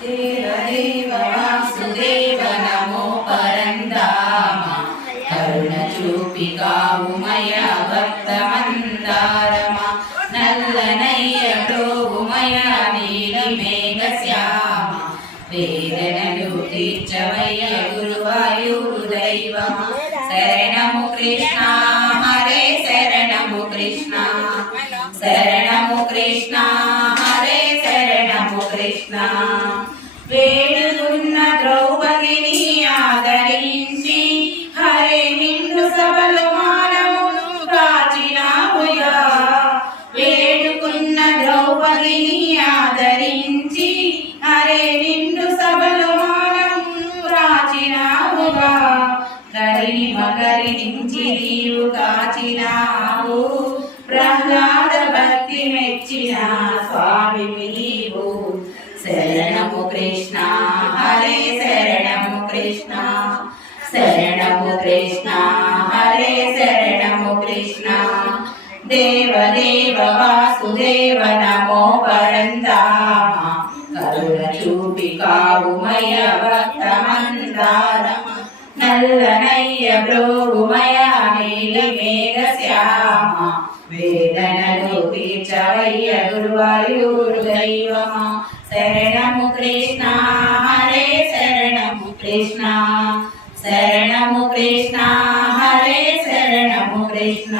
దేవదేవ వాసుదేవ నమో పరందామ కరుణ చూపి కావుమయ భక్త మందారమ నల్లనయ్య ప్రోగుమయ నీలి మేఘ శ్యామ వేదనలు తీర్చవయ్య దైవమ శరణము కృష్ణ హరే శరణము కృష్ణ శరణము కృష్ణ హరే శరణము కృష్ణ వేడుతున్న ద్రౌపదిని ఆదరించి హరే నిన్ను సభలు మానవును కాచినావుగా వేడుకున్న ద్రౌపదిని ఆదరించి హరే నిన్ను సభలు మానవును రాచినావుగా కరిని మకరి నుంచి నీవు కాచినావు ప్రహ్లాద భక్తి మెచ్చిన స్వామి శరణము కృష్ణ హరే శరణము కృష్ణ. శరణము కృష్ణ హరే శరణము కృష్ణ. దేవదేవ వాసుదేవ నమో పరందామ కరుణ చూపి కావుమయ భక్త మందారమ నల్లనయ్య బ్రోగుమయ మేలి మేఘ శ్యామ. వేదనలు తీర్చవయ్య గురువాయూరు దైవమా. శరణము కృష్ణ హరే శరణము కృష్ణ శరణము కృష్ణ హరే శరణము కృష్ణ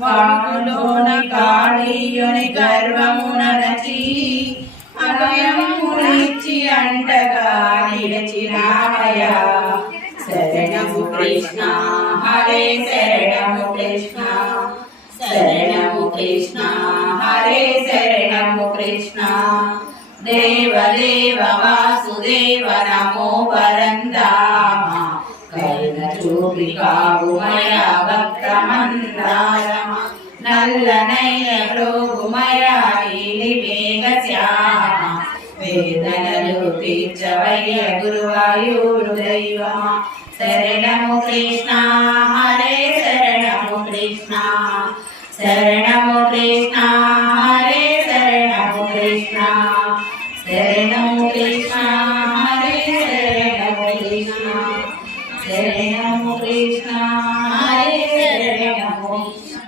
వాగులోన కాళీయుని గర్వమున నచి అభయమునిచ్చి అంటగా నిలిచినావయ శరణము కృష్ణ హరే శరణము కృష్ణ. శరణము కృష్ణ హరే శరణము కృష్ణ. దేవదేవ వాసుదేవ నమో పరందామ కరుణ చూపి కావుమయ ప్రోగుమయ నీలి శ్యామ వేదనలు తీర్చవయ్య గురువాయూరు దైవమ శరణము కృష్ణ హరే శరణము కృష్ణ శరణ శరణము కృష్ణ హరే శరణము